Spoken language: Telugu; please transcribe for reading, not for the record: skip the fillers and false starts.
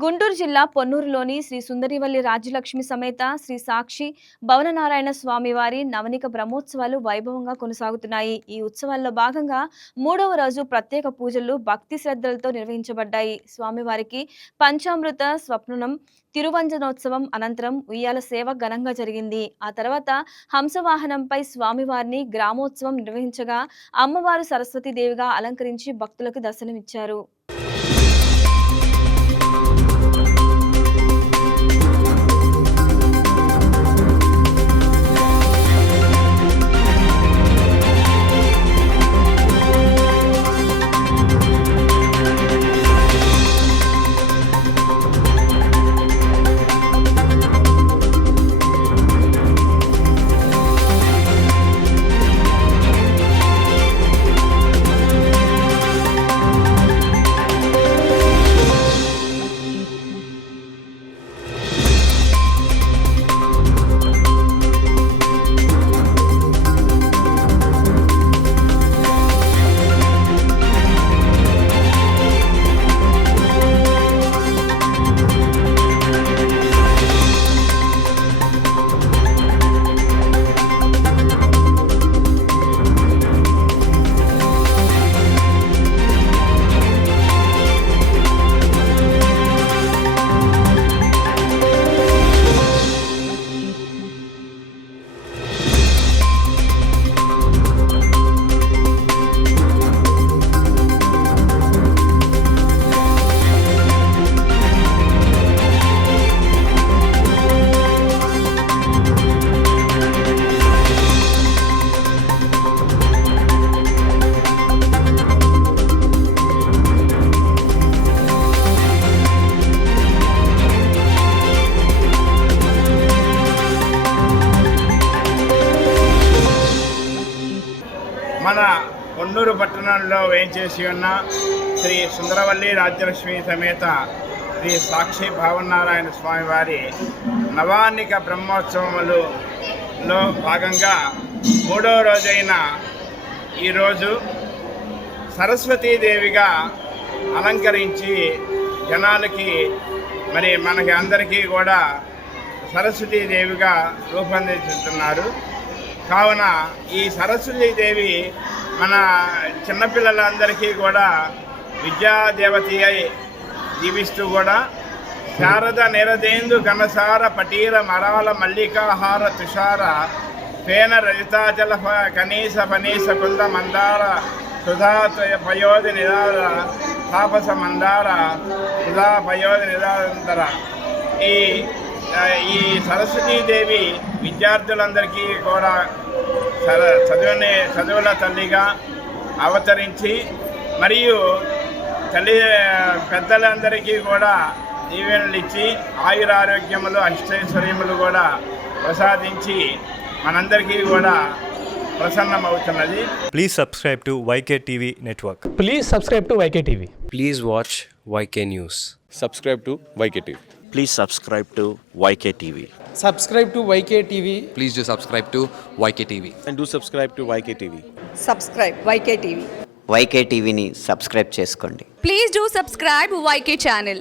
గుంటూరు జిల్లా పొన్నూరులోని శ్రీ సుందరివల్లి రాజ్యలక్ష్మి సమేత శ్రీ సాక్షి భవననారాయణ స్వామివారి నవనిక బ్రహ్మోత్సవాలు వైభవంగా కొనసాగుతున్నాయి. ఈ ఉత్సవాల్లో భాగంగా 3వ రోజు ప్రత్యేక పూజలు భక్తి శ్రద్ధలతో నిర్వహించబడ్డాయి. స్వామివారికి పంచామృత స్వప్నం తిరువంజనోత్సవం అనంతరం ఉయ్యాల సేవ ఘనంగా జరిగింది. ఆ తర్వాత హంసవాహనంపై స్వామివారిని గ్రామోత్సవం నిర్వహించగా అమ్మవారు సరస్వతీదేవిగా అలంకరించి భక్తులకు దర్శనమిచ్చారు. మన పొన్నూరు పట్టణంలో వేయించేసి ఉన్న శ్రీ సుందరవల్లి రాజ్యలక్ష్మి సమేత శ్రీ సాక్షి భవననారాయణ స్వామి వారి నవాన్నిక బ్రహ్మోత్సవములలో భాగంగా 3వ రోజైన ఈరోజు సరస్వతీదేవిగా అలంకరించి జనాలకి మనకి అందరికీ కూడా సరస్వతీదేవిగా రూపొందించుతున్నారు. కావున ఈ సరస్వతీదేవి మన చిన్నపిల్లలందరికీ కూడా విద్యాదేవతి అయి జీవిస్తూ కూడా శారద నిరదేందు ఘనసార పటీర మరాల మల్లికాహార తుషార పేన రజితాచల కనీస ఫనీస కుంద మందార సుధా పయోధి నిదార తాపస మందార సుధా పయోధి నిదారంతర ఈ సరస్వతీదేవి విద్యార్థులందరికీ కూడా చదువుల తల్లిగా అవతరించి మరియు పెద్దలందరికీ కూడా దీవెనలు ఇచ్చి ఆయురారోగ్యములు అష్టైశ్వర్యములు కూడా ప్రసాదించి మనందరికీ కూడా ప్రసన్నమవుతున్నది. Please subscribe to YK TV Network. Please subscribe to YK TV. Please watch YK News. Subscribe to YK TV. Please subscribe to YK TV. Subscribe to YK TV. Please do subscribe to YK TV. And do subscribe to YK TV. Subscribe YK TV. YK టీవీని సబ్స్క్రైబ్ చేసుకోండి. Please do subscribe YK channel.